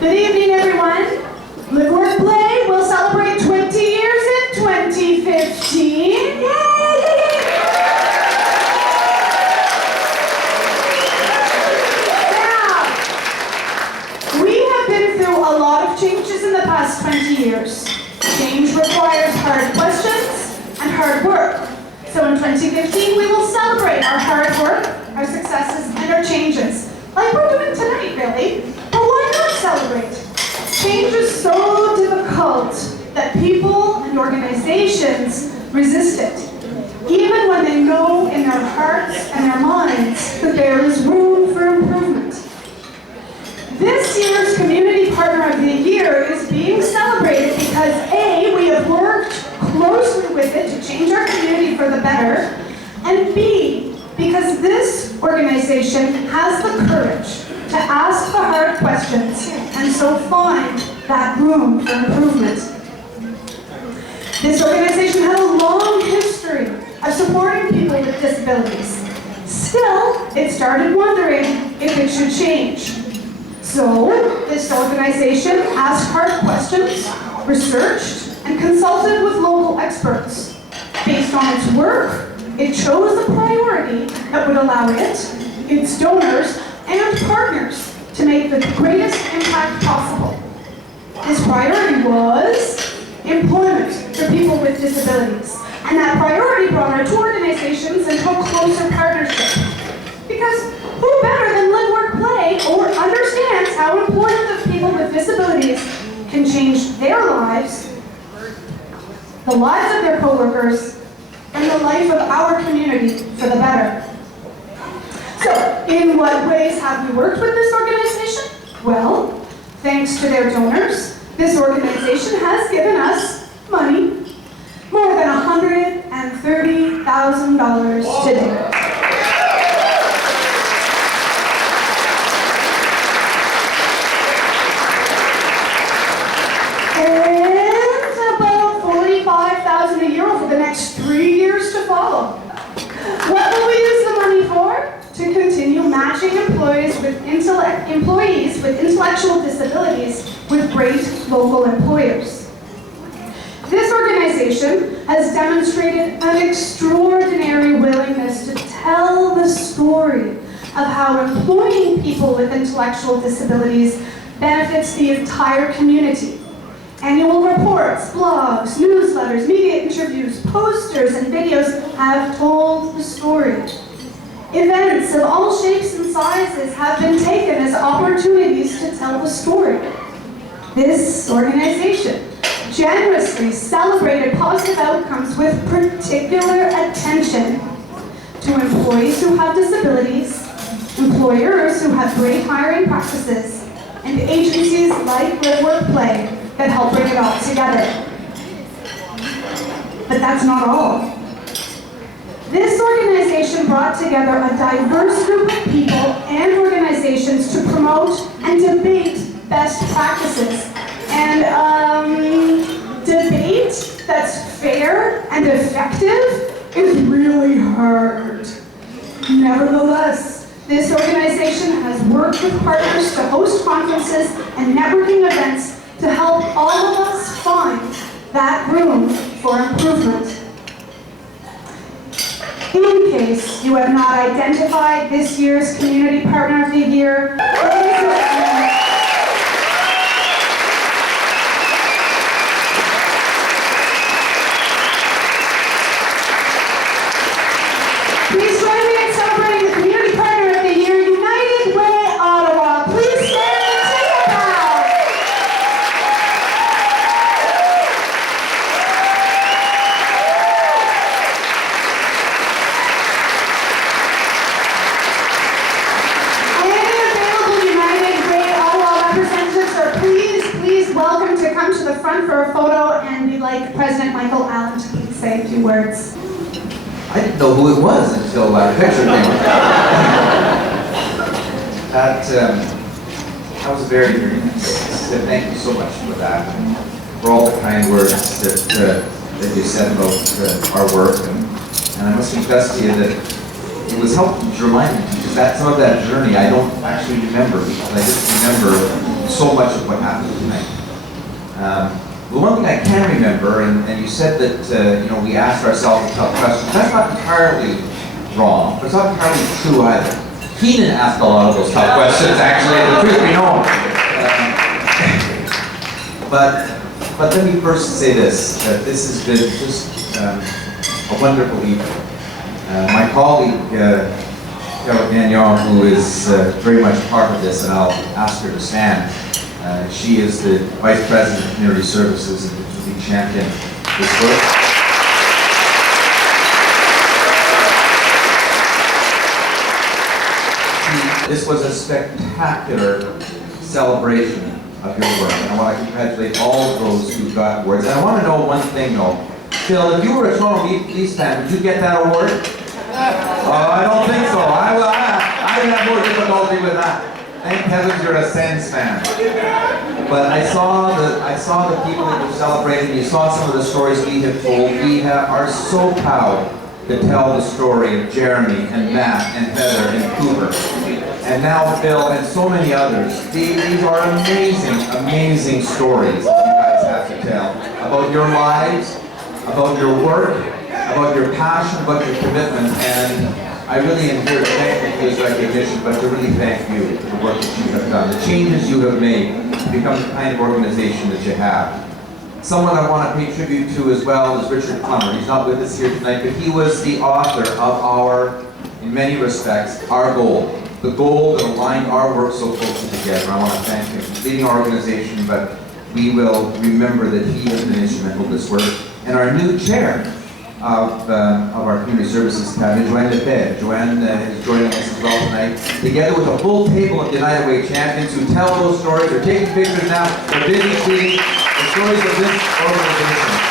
Good evening, everyone. LiveWorkPlay will celebrate 20 years in 2015. Yay! Now, we have been through a lot of changes in the past 20 years. Change requires hard questions and hard work. So in 2015, we will celebrate our hard work, our successes, and our changes. Like we're doing tonight, really. But why not celebrate? Change is so difficult that people and organizations resist it, even when they know in their hearts and their minds that there is room for improvement. This year's Community Partner of the Year is being celebrated because A, we have worked closely with it to change our community for the better, and B, because this organization has the courage to ask the hard questions and so find that room for improvement. This organization has a long history of supporting people with disabilities. Still, it started wondering if it should change. So, this organization asked hard questions, researched, and consulted with local experts. Based on its work, it chose a priority that would allow it, its donors, and partners to make the greatest impact possible. This priority was employment for people with disabilities. And that priority brought our two organizations into a closer partnership. Because who better than LiveWorkPlay or understands how employment of people with disabilities can change their lives, the lives of their coworkers, and the life of our community for the better. So, in what ways have we worked with this organization? Well, thanks to their donors, this organization has given us money, more than $130,000 to date. And about $45,000 a year over the next 3 years to follow. What will we use the money for? To continue matching employees with intellectual disabilities with great local employers. This organization has demonstrated an extraordinary willingness to tell the story of how employing people with intellectual disabilities benefits the entire community. Annual reports, blogs, newsletters, media interviews, posters, and videos have told the story. Events of all shapes and sizes have been taken as opportunities to tell the story. This organization generously celebrated positive outcomes with particular attention to employees who have disabilities, employers who have great hiring practices, and agencies like LiveWorkPlay that help bring it all together. But that's not all. This organization brought together a diverse group of people and organizations to promote and debate best practices. And debate that's fair and effective is really hard. Nevertheless, this organization has worked with partners to host conferences and networking events to help all of us find that room for improvement. In case you have not identified this year's Community Partner of the Year, please join me in celebrating the Community Partner of the Year, United Way, Ottawa. Please stand and take a bow. Any available United Way, Ottawa representatives are please welcome to come to the front for a photo, and we'd like President Michael Allen to please say a few words. I didn't know who it was until that picture came up. That was very, very nice. So thank you so much for that, and for all the kind words that you said about our work. And I must confess to you that it was helpful to remind me, because some of that journey I don't actually remember, because I just remember so much of what happened tonight. The one thing I can remember, and you said that we asked ourselves tough questions. That's not entirely wrong, but it's not entirely true either. Keenan asked a lot of those tough questions, actually, the truth be known. But let me first say this, that this has been just a wonderful evening. My colleague, Carol Gagnon, who is very much part of this, and I'll ask her to stand. She is the Vice President of Community Services and will be championing this work. This was a spectacular celebration of your work, and I want to congratulate all of those who got awards. And I want to know one thing though. Phil, if you were a Toronto Leafs fan, would you get that award? I don't think so. I would have more difficulty with that. Thank heavens you're a Sens fan. But I saw the people that were celebrating. You saw some of the stories we have told. We are so proud to tell the story of Jeremy and Matt and Heather and Cooper. And now Phil and so many others. These are amazing, amazing stories that you guys have to tell about your lives, about your work, about your passion, about your commitment. And I really am here to thank you for this recognition, but to really thank you for the work that you have done, the changes you have made to become the kind of organization that you have. Someone I want to pay tribute to as well is Richard Plummer. He's not with us here tonight, but he was the author of our, in many respects, our goal. The goal that aligned our work so closely together. I want to thank him for leading our organization, but we will remember that he has been instrumental in this work. And our new chair of our Community Services Cabinet, Joanne Lefebvre. Joanne is joining us as well tonight, together with a full table of United Way champions who tell those stories. They're taking pictures now. They're busy tweeting the stories of this organization.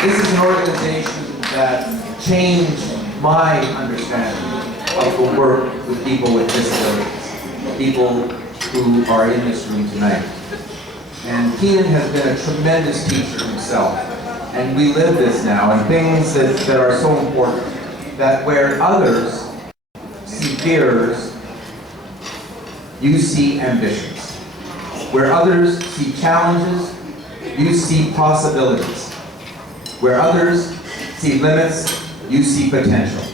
This is an organization that changed my understanding of the work with people with disabilities, people who are in this room tonight. And Keenan has been a tremendous teacher himself. And we live this now, and things that are so important, that where others see fears, you see ambitions. Where others see challenges, you see possibilities. Where others see limits, you see potential.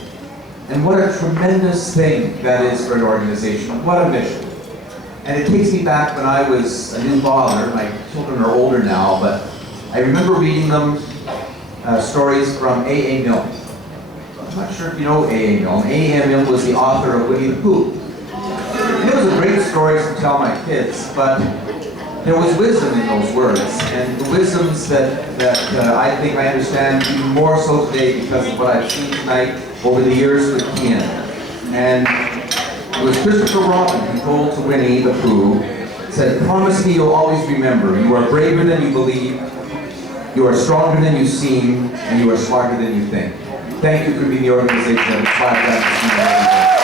And what a tremendous thing that is for an organization. What a mission. And it takes me back when I was a new father. My children are older now, but I remember reading them stories from A.A. Milne. I'm not sure if you know A.A. Milne. A.A. Milne was the author of Winnie the Pooh. And it was a great story to tell my kids, but there was wisdom in those words, and the wisdoms that I think I understand even more so today because of what I've seen tonight over the years with Keenan. And it was Christopher Robin who told to Winnie the Pooh, said, "Promise me you'll always remember, you are braver than you believe, you are stronger than you seem, and you are smarter than you think." Thank you for being the organization that inspired that.